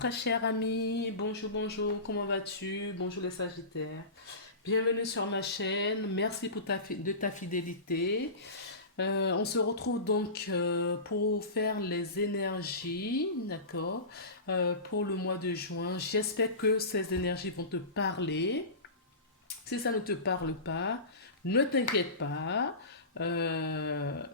très cher ami, bonjour, bonjour, comment vas-tu? Bonjour les Sagittaires. Bienvenue sur ma chaîne, merci pour de ta fidélité. On se retrouve donc pour faire les énergies, d'accord, pour le mois de juin. J'espère que ces énergies vont te parler. Si ça ne te parle pas, ne t'inquiète pas. Euh,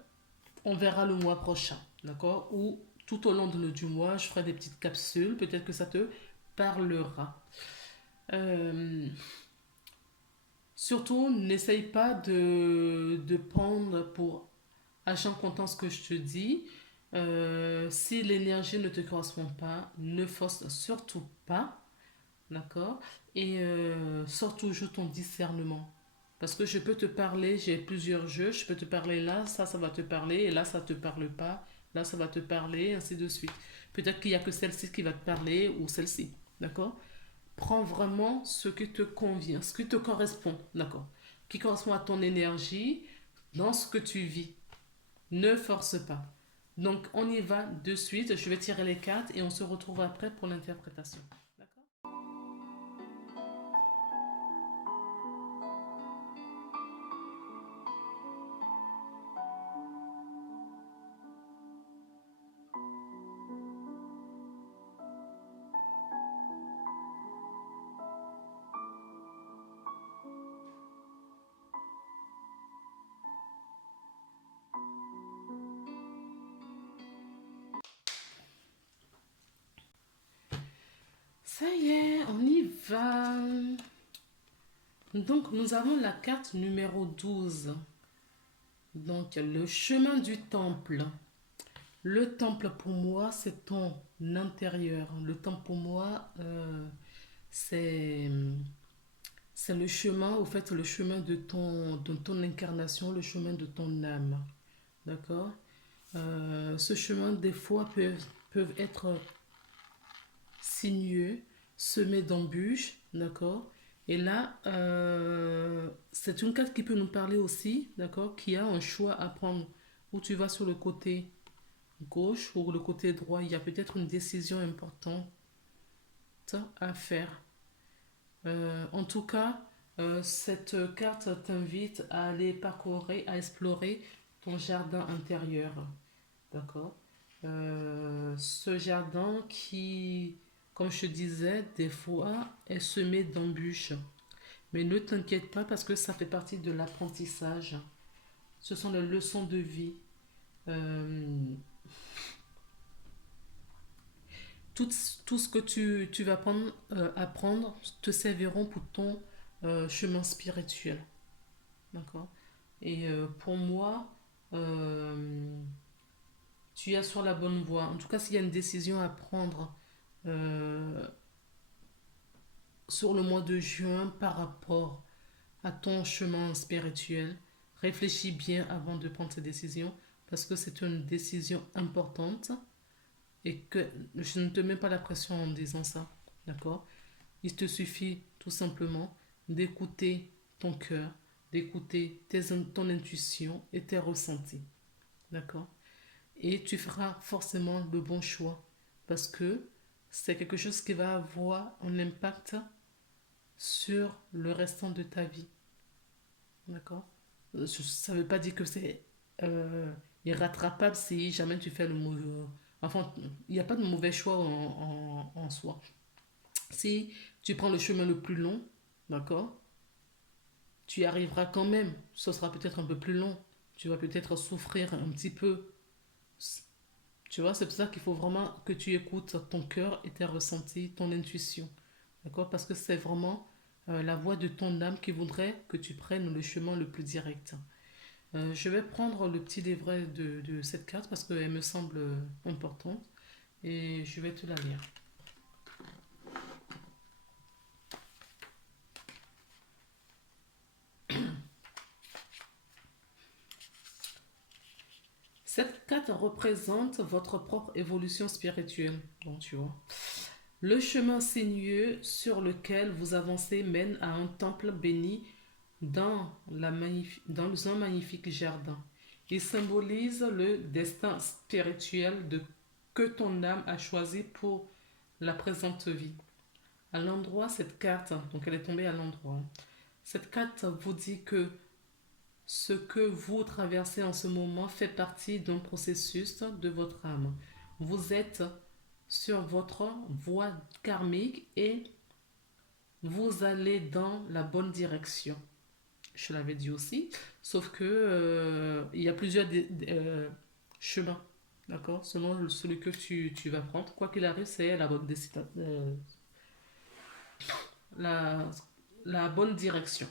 on verra le mois prochain, d'accord? Ou tout au long du mois, je ferai des petites capsules. Peut-être que ça te parlera. Euh, Surtout, n'essaye pas de prendre pour argent comptant ce que je te dis. Si l'énergie ne te correspond pas, ne force surtout pas, d'accord? Et sors toujours ton discernement. Parce que je peux te parler, j'ai plusieurs jeux, je peux te parler là, ça va te parler, et là, ça te parle pas, là, ça va te parler, ainsi de suite. Peut-être qu'il n'y a que celle-ci qui va te parler ou celle-ci, d'accord? Prends vraiment ce qui te convient, ce qui te correspond, d'accord? Qui correspond à ton énergie dans ce que tu vis. Ne force pas. Donc, on y va de suite. Je vais tirer les cartes et on se retrouve après pour l'interprétation. D'accord? Ça y est, on y va. Donc, nous avons la carte numéro 12. Donc, le chemin du temple. Le temple, pour moi, c'est ton intérieur. Le temple, pour moi, c'est c'est le chemin, au fait, le chemin de ton incarnation, le chemin de ton âme. D'accord? Ce chemin, des fois, peuvent être sinueux, semé d'embûches, d'accord? Et là, c'est une carte qui peut nous parler aussi, d'accord? Qui a un choix à prendre. Où tu vas sur le côté gauche ou le côté droit, il y a peut-être une décision importante à faire. En tout cas, cette carte t'invite à aller parcourir, à explorer ton jardin intérieur. D'accord? Ce jardin qui, comme je te disais, des fois est semé d'embûches. Mais ne t'inquiète pas parce que ça fait partie de l'apprentissage. Ce sont les leçons de vie. Euh, tout, tout ce que tu vas apprendre te serviront pour ton chemin spirituel. D'accord? Et pour moi, euh, tu es sur la bonne voie. En tout cas, s'il y a une décision à prendre euh, sur le mois de juin par rapport à ton chemin spirituel, réfléchis bien avant de prendre cette décision parce que c'est une décision importante et que je ne te mets pas la pression en disant ça. D'accord? Il te suffit tout simplement d'écouter ton cœur, d'écouter ton intuition et tes ressentis. D'accord? Et tu feras forcément le bon choix parce que c'est quelque chose qui va avoir un impact sur le restant de ta vie. D'accord? Ça ne veut pas dire que c'est euh, irrattrapable si jamais tu fais le mauvais. Enfin, il n'y a pas de mauvais choix en soi. Si tu prends le chemin le plus long, d'accord, tu y arriveras quand même. Ce sera peut-être un peu plus long. Tu vas peut-être souffrir un petit peu. Tu vois, c'est pour ça qu'il faut vraiment que tu écoutes ton cœur et tes ressentis, ton intuition. D'accord? Parce que c'est vraiment la voix de ton âme qui voudrait que tu prennes le chemin le plus direct. Je vais prendre le petit livret de cette carte parce qu'elle me semble importante et je vais te la lire. Cette carte représente votre propre évolution spirituelle. Bon, tu vois. Le chemin sinueux sur lequel vous avancez mène à un temple béni dans un magnifique jardin. Il symbolise le destin spirituel que ton âme a choisi pour la présente vie. À l'endroit, cette carte, donc elle est tombée à l'endroit. Cette carte vous dit que ce que vous traversez en ce moment fait partie d'un processus de votre âme. Vous êtes sur votre voie karmique et vous allez dans la bonne direction. Je l'avais dit aussi, sauf que il y a plusieurs chemins, d'accord, selon celui que tu vas prendre. Quoi qu'il arrive, c'est la bonne décision, la, la bonne direction.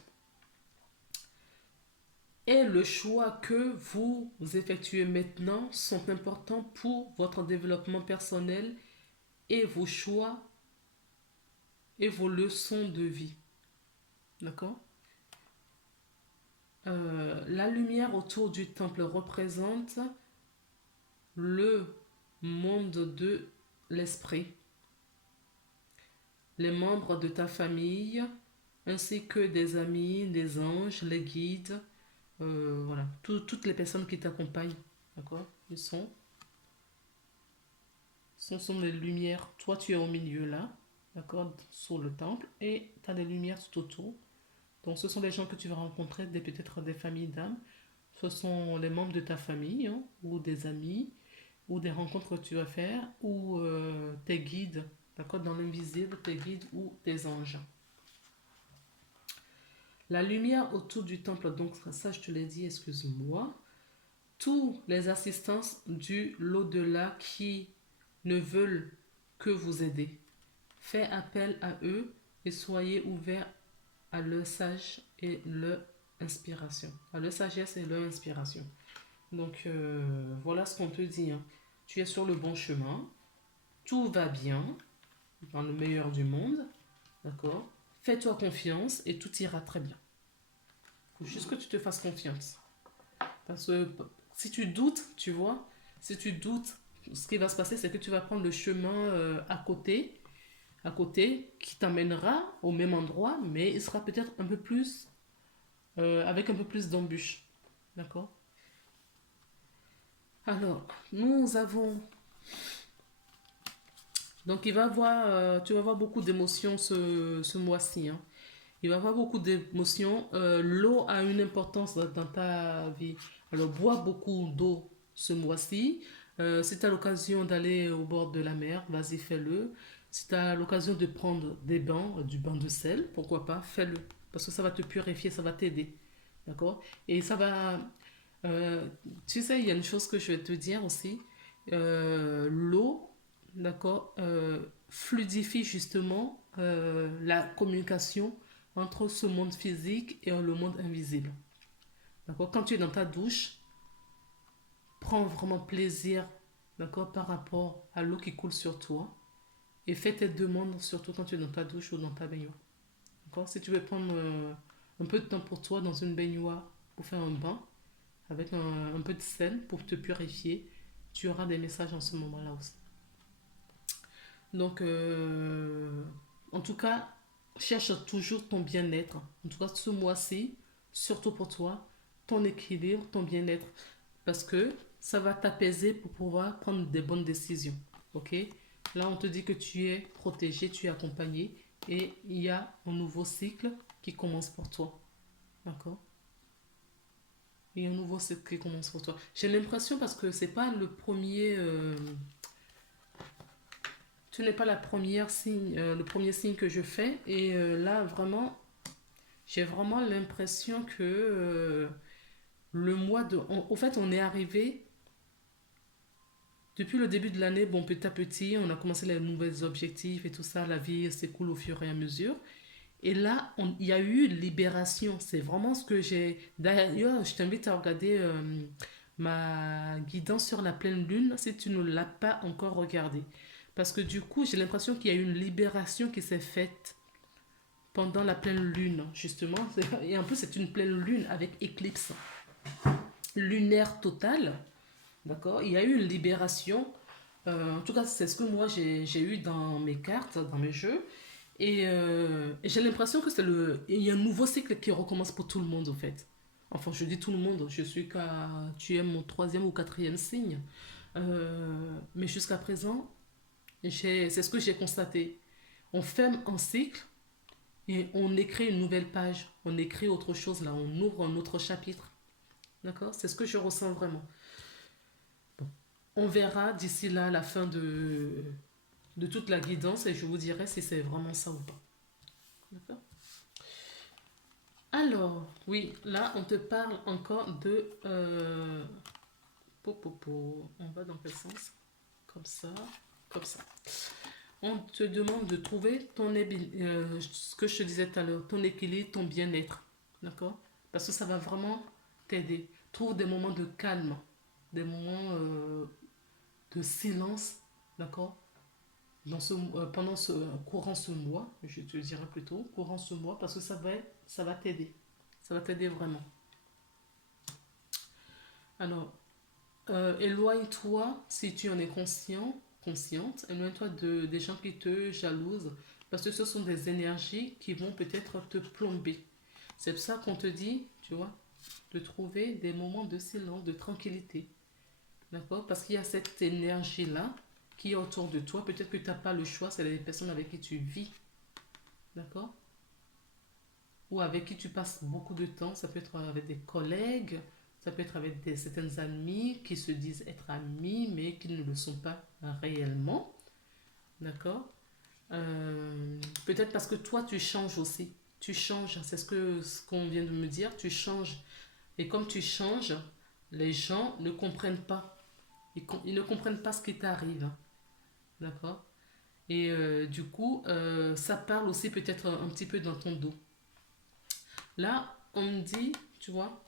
Et le choix que vous effectuez maintenant sont importants pour votre développement personnel et vos choix et vos leçons de vie. D'accord. La lumière autour du temple représente le monde de l'esprit, les membres de ta famille, ainsi que des amis, des anges, les guides, voilà, toutes les personnes qui t'accompagnent, d'accord. Ils sont des lumières. Toi, tu es au milieu là, d'accord, sur le temple, et tu as des lumières tout autour. Donc, ce sont des gens que tu vas rencontrer, peut-être des familles d'âmes. Ce sont les membres de ta famille, hein, ou des amis, ou des rencontres que tu vas faire, ou tes guides, d'accord, dans l'invisible, tes guides ou tes anges. La lumière autour du temple, donc ça je te l'ai dit, excuse-moi. Tous les assistants du l'au-delà qui ne veulent que vous aider. Faites appel à eux et soyez ouverts à leur sage et leur inspiration. À leur sagesse et leur inspiration. Donc voilà ce qu'on te dit, hein. Tu es sur le bon chemin. Tout va bien, dans le meilleur du monde. D'accord. Fais-toi confiance et tout ira très bien. Il faut juste que tu te fasses confiance. Parce que si tu doutes, tu vois, si tu doutes, ce qui va se passer, c'est que tu vas prendre le chemin à côté, qui t'amènera au même endroit, mais il sera peut-être un peu plus, avec un peu plus d'embûches. D'accord. Alors, nous avons. Donc, tu vas avoir beaucoup d'émotions ce mois-ci, hein. Il va y avoir beaucoup d'émotions. L'eau a une importance dans ta vie. Alors, bois beaucoup d'eau ce mois-ci. Si tu as l'occasion d'aller au bord de la mer, vas-y, fais-le. Si tu as l'occasion de prendre des bains, du bain de sel, pourquoi pas, fais-le. Parce que ça va te purifier, ça va t'aider. D'accord. Et ça va. euh, Tu sais, il y a une chose que je vais te dire aussi. L'eau, d'accord, fluidifie justement la communication entre ce monde physique et le monde invisible. D'accord. Quand tu es dans ta douche, prends vraiment plaisir, d'accord, par rapport à l'eau qui coule sur toi et fais tes demandes surtout quand tu es dans ta douche ou dans ta baignoire. D'accord. Si tu veux prendre un peu de temps pour toi dans une baignoire pour faire un bain avec un peu de sel pour te purifier, tu auras des messages en ce moment-là aussi. Donc, en tout cas, cherche toujours ton bien-être. En tout cas, ce mois-ci, surtout pour toi, ton équilibre, ton bien-être. Parce que ça va t'apaiser pour pouvoir prendre des bonnes décisions. Ok. Là, on te dit que tu es protégé, tu es accompagné. Et il y a un nouveau cycle qui commence pour toi. D'accord. Il y a un nouveau cycle qui commence pour toi. J'ai l'impression parce que c'est pas le premier. Tu n'es pas le premier signe que je fais. Et là, vraiment, j'ai vraiment l'impression que le mois de. Au fait, on est arrivé. Depuis le début de l'année, bon, petit à petit, on a commencé les nouveaux objectifs et tout ça. La vie s'écoule au fur et à mesure. Et là, il y a eu libération. C'est vraiment ce que j'ai. D'ailleurs, je t'invite à regarder ma guidance sur la pleine lune si tu ne l'as pas encore regardée. Parce que du coup, j'ai l'impression qu'il y a eu une libération qui s'est faite pendant la pleine lune, justement. Et en plus, c'est une pleine lune avec éclipse lunaire totale. D'accord. Il y a eu une libération. En tout cas, c'est ce que moi j'ai eu dans mes cartes, dans mes jeux. Et j'ai l'impression que il y a un nouveau cycle qui recommence pour tout le monde, en fait. Enfin, je dis tout le monde, tu es mon troisième ou quatrième signe. Mais jusqu'à présent, C'est ce que j'ai constaté. On ferme un cycle et on écrit une nouvelle page. On écrit autre chose là, on ouvre un autre chapitre. D'accord? C'est ce que je ressens vraiment. Bon. On verra d'ici là la fin de toute la guidance et je vous dirai si c'est vraiment ça ou pas. D'accord? Alors, oui, là, on te parle encore de... On va dans quel sens? Comme ça, comme ça. On te demande de trouver ce que je te disais tout à l'heure, ton équilibre, ton bien-être. D'accord? Parce que ça va vraiment t'aider. Trouve des moments de calme, des moments de silence. D'accord? Pendant courant ce mois, je te dirais plutôt, courant ce mois, parce que ça va t'aider. Ça va t'aider vraiment. Alors, éloigne-toi si tu en es consciente, éloigne-toi des gens qui te jalousent, parce que ce sont des énergies qui vont peut-être te plomber. C'est pour ça qu'on te dit, tu vois, de trouver des moments de silence, de tranquillité. D'accord? Parce qu'il y a cette énergie-là qui est autour de toi. Peut-être que tu n'as pas le choix, c'est les personnes avec qui tu vis. D'accord? Ou avec qui tu passes beaucoup de temps. Ça peut être avec des collègues, ça peut être avec certaines amies qui se disent être amies, mais qui ne le sont pas réellement. D'accord? Peut-être parce que toi, tu changes aussi. Tu changes, c'est ce qu'on vient de me dire, tu changes. Et comme tu changes, les gens ne comprennent pas. Ils ne comprennent pas ce qui t'arrive. D'accord? Et du coup, ça parle aussi peut-être un petit peu dans ton dos. Là, on me dit, tu vois,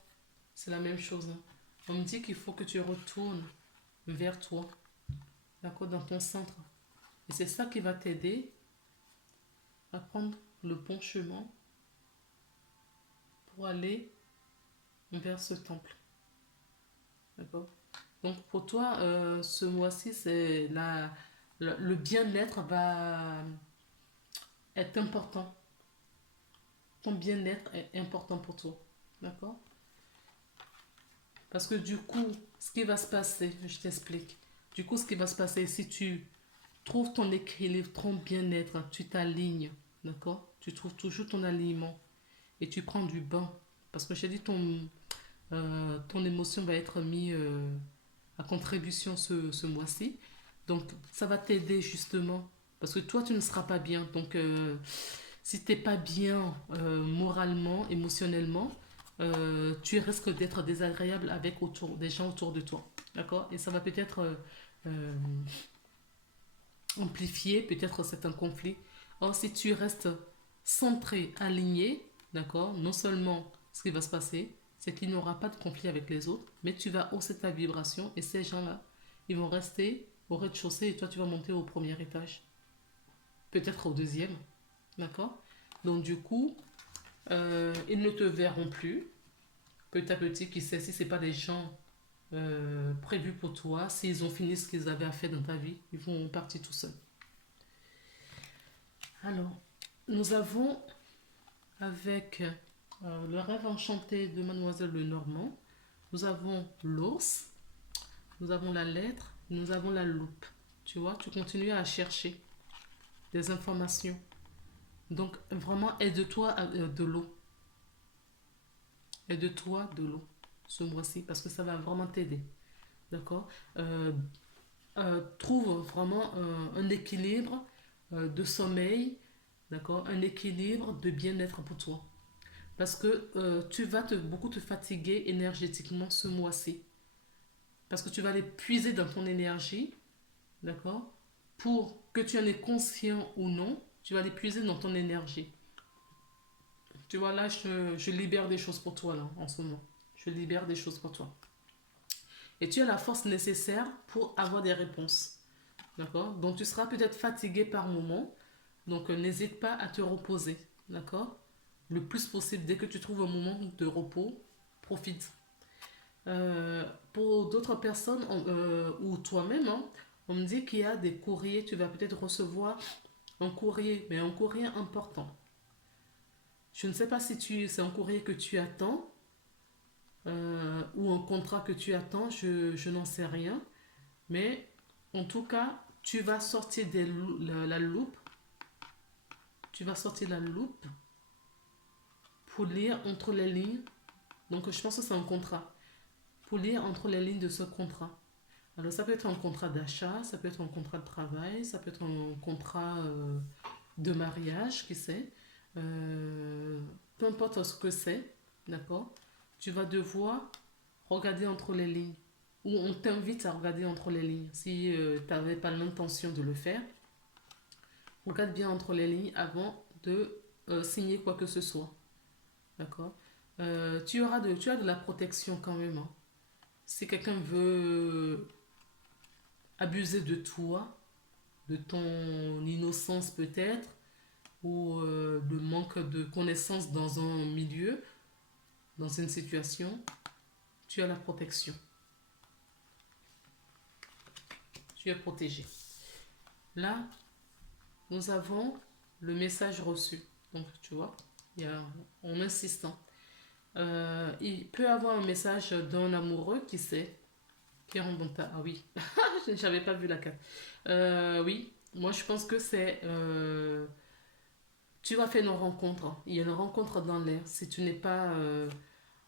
c'est la même chose, hein. On me dit qu'il faut que tu retournes vers toi, d'accord, dans ton centre. Et c'est ça qui va t'aider à prendre le bon chemin pour aller vers ce temple. D'accord? Donc pour toi, ce mois-ci, le bien-être va être important. Ton bien-être est important pour toi. D'accord? Parce que du coup, ce qui va se passer, je t'explique. Du coup, ce qui va se passer, si tu trouves ton équilibre, ton bien-être, tu t'alignes, d'accord? Tu trouves toujours ton alignement et tu prends du bain. Parce que j'ai dit, ton émotion va être mise à contribution ce mois-ci. Donc, ça va t'aider justement. Parce que toi, tu ne seras pas bien. Donc, si tu n'es pas bien moralement, émotionnellement, tu risques d'être désagréable avec des gens autour de toi. D'accord? Et ça va peut-être euh, amplifier peut-être certains conflits. Or, si tu restes centré, aligné, d'accord, non seulement ce qui va se passer, c'est qu'il n'y aura pas de conflit avec les autres, mais tu vas hausser ta vibration et ces gens-là, ils vont rester au rez-de-chaussée et toi, tu vas monter au premier étage, peut-être au deuxième, d'accord? Donc, du coup, ils ne te verront plus. Petit à petit, qui sait si ce n'est pas des gens prévus pour toi, s'ils ont fini ce qu'ils avaient à faire dans ta vie, ils vont partir tout seuls. Alors, nous avons avec le rêve enchanté de Mademoiselle Lenormand, nous avons l'os, nous avons la lettre, nous avons la loupe. Tu vois, tu continues à chercher des informations. Donc, vraiment, aide-toi de l'eau. Aide-toi de l'eau ce mois-ci parce que ça va vraiment t'aider. D'accord? Trouve vraiment un équilibre de sommeil, d'accord? Un équilibre de bien-être pour toi. Parce que tu vas beaucoup te fatiguer énergétiquement ce mois-ci. Parce que tu vas aller puiser dans ton énergie, d'accord? Pour que tu en aies conscient ou non, tu vas aller puiser dans ton énergie. Tu vois, là, je libère des choses pour toi, là, en ce moment. Je libère des choses pour toi. Et tu as la force nécessaire pour avoir des réponses. D'accord? Donc, tu seras peut-être fatigué par moment. Donc, n'hésite pas à te reposer. D'accord? Le plus possible, dès que tu trouves un moment de repos, profite. Pour d'autres personnes ou toi-même, hein, on me dit qu'il y a des courriers, tu vas peut-être recevoir un courrier, mais un courrier important. Je ne sais pas si c'est un courrier que tu attends ou un contrat que tu attends, je n'en sais rien. Mais en tout cas, tu vas sortir la loupe, tu vas sortir la loupe pour lire entre les lignes. Donc, je pense que c'est un contrat. Pour lire entre les lignes de ce contrat. Alors, ça peut être un contrat d'achat, ça peut être un contrat de travail, ça peut être un contrat de mariage, qui sait. Euh, Peu importe ce que c'est, d'accord? Tu vas devoir regarder entre les lignes. Ou on t'invite à regarder entre les lignes. Si tu n'avais pas l'intention de le faire, regarde bien entre les lignes avant de signer quoi que ce soit. D'accord? Tu as de la protection quand même, hein. Si quelqu'un veut abuser de toi, de ton innocence peut-être, ou de manque de connaissance dans un milieu, dans une situation, tu as la protection. Tu es protégé. Là, nous avons le message reçu. Donc, tu vois, en insistant. Il peut avoir un message d'un amoureux qui sait, qui rentre dans ta... Ah oui, j'avais pas vu la carte. Oui, moi je pense que c'est... tu vas faire une rencontre. Il y a une rencontre dans l'air. Si tu n'es pas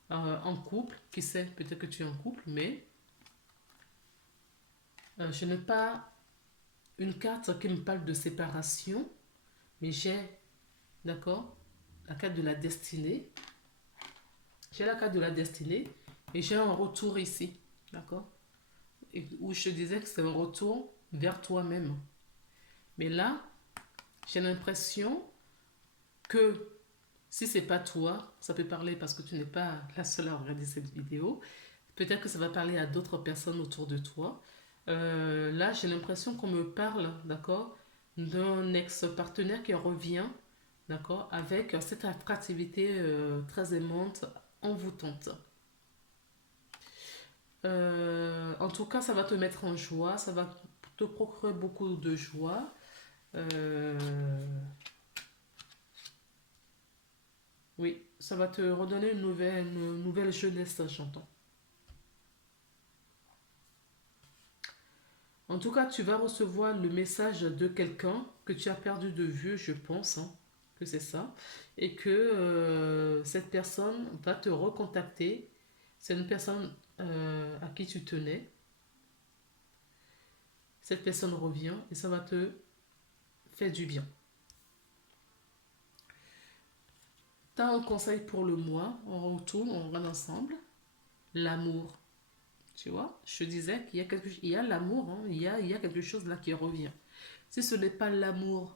en couple, qui sait, peut-être que tu es en couple, mais je n'ai pas une carte qui me parle de séparation, mais j'ai, d'accord, la carte de la destinée. J'ai la carte de la destinée et j'ai un retour ici, d'accord, où je te disais que c'est un retour vers toi-même. Mais là, j'ai l'impression que si c'est pas toi, ça peut parler parce que tu n'es pas la seule à regarder cette vidéo. Peut-être que ça va parler à d'autres personnes autour de toi. Là, j'ai l'impression qu'on me parle, d'accord, d'un ex-partenaire qui revient, d'accord, avec cette attractivité très aimante, envoûtante. En tout cas, ça va te mettre en joie, ça va te procurer beaucoup de joie. Euh, oui, ça va te redonner une nouvelle jeunesse, j'entends. En tout cas, tu vas recevoir le message de quelqu'un que tu as perdu de vue, je pense, hein, que c'est ça, et que cette personne va te recontacter. C'est une personne à qui tu tenais. Cette personne revient et ça va te faire du bien. Tu as un conseil pour le mois, on retourne, on regarde ensemble. L'amour. Tu vois, je disais il y a l'amour, hein, il y a quelque chose là qui revient. Si ce n'est pas l'amour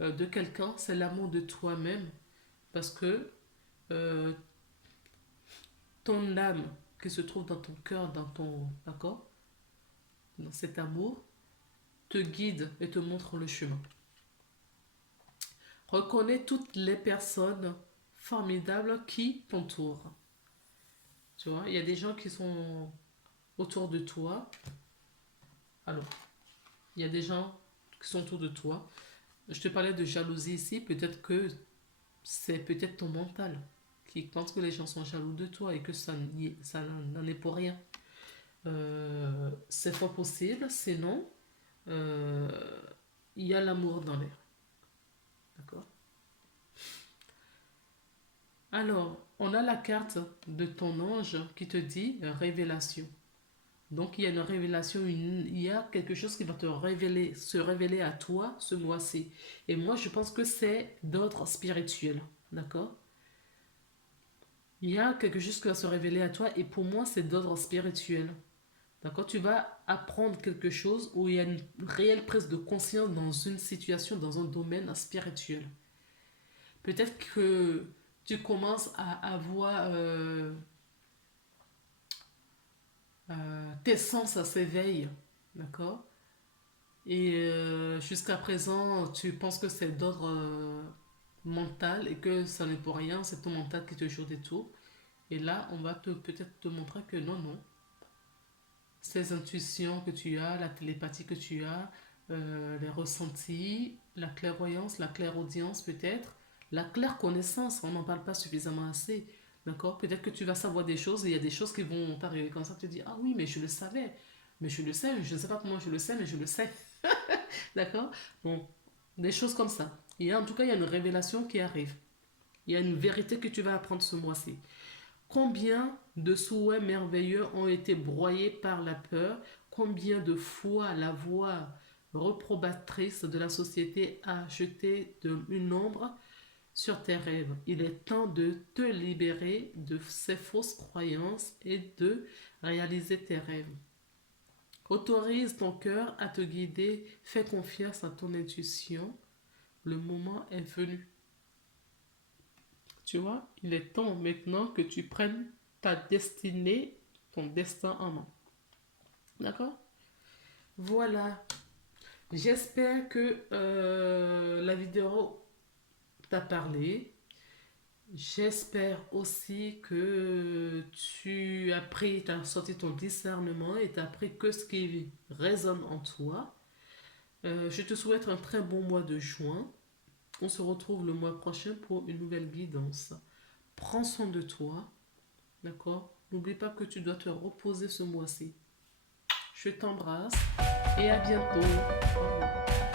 de quelqu'un, c'est l'amour de toi-même. Parce que euh, ton âme qui se trouve dans ton cœur, d'accord, dans cet amour, te guide et te montre le chemin. Reconnais toutes les personnes formidables qui t'entourent. Tu vois, il y a des gens qui sont autour de toi. Alors, il y a des gens qui sont autour de toi. Je te parlais de jalousie ici. Peut-être que c'est peut-être ton mental qui pense que les gens sont jaloux de toi et que ça n'en est pour rien. C'est fort possible. Sinon, euh, il y a l'amour dans l'air. D'accord. Alors, on a la carte de ton ange qui te dit révélation. Donc, il y a une révélation, il y a quelque chose qui va te révéler, se révéler à toi ce mois-ci. Et moi, je pense que c'est d'ordre spirituel. D'accord? Il y a quelque chose qui va se révéler à toi et pour moi, c'est d'ordre spirituel. D'accord? Tu vas apprendre quelque chose où il y a une réelle prise de conscience dans une situation, dans un domaine spirituel. Peut-être que tu commences à avoir tes sens s'éveillent, d'accord? Et jusqu'à présent, tu penses que c'est d'ordre mental et que ça n'est pour rien, c'est ton mental qui te joue des tours. Et là, on va peut-être te montrer que non, non. Ces intuitions que tu as, la télépathie que tu as, les ressentis, la clairvoyance, la clairaudience peut-être, la claire connaissance, on n'en parle pas suffisamment assez. D'accord? Peut-être que tu vas savoir des choses et il y a des choses qui vont t'arriver comme ça, tu te dis, ah oui, mais je le savais. Mais je le sais, je ne sais pas comment je le sais, mais je le sais. D'accord? Donc, des choses comme ça. En tout cas, il y a une révélation qui arrive. Il y a une vérité que tu vas apprendre ce mois-ci. Combien de souhaits merveilleux ont été broyés par la peur? Combien de fois la voix reprobatrice de la société a jeté une ombre sur tes rêves? Il est temps de te libérer de ces fausses croyances et de réaliser tes rêves. Autorise ton cœur à te guider, fais confiance à ton intuition. Le moment est venu. Tu vois, il est temps maintenant que tu prennes ta destinée, ton destin en main. D'accord? Voilà. J'espère que la vidéo t'a parlé. J'espère aussi que tu as pris, tu as sorti ton discernement et tu as pris que ce qui résonne en toi. Je te souhaite un très bon mois de juin. On se retrouve le mois prochain pour une nouvelle guidance. Prends soin de toi, d'accord? N'oublie pas que tu dois te reposer ce mois-ci. Je t'embrasse et à bientôt. Au revoir.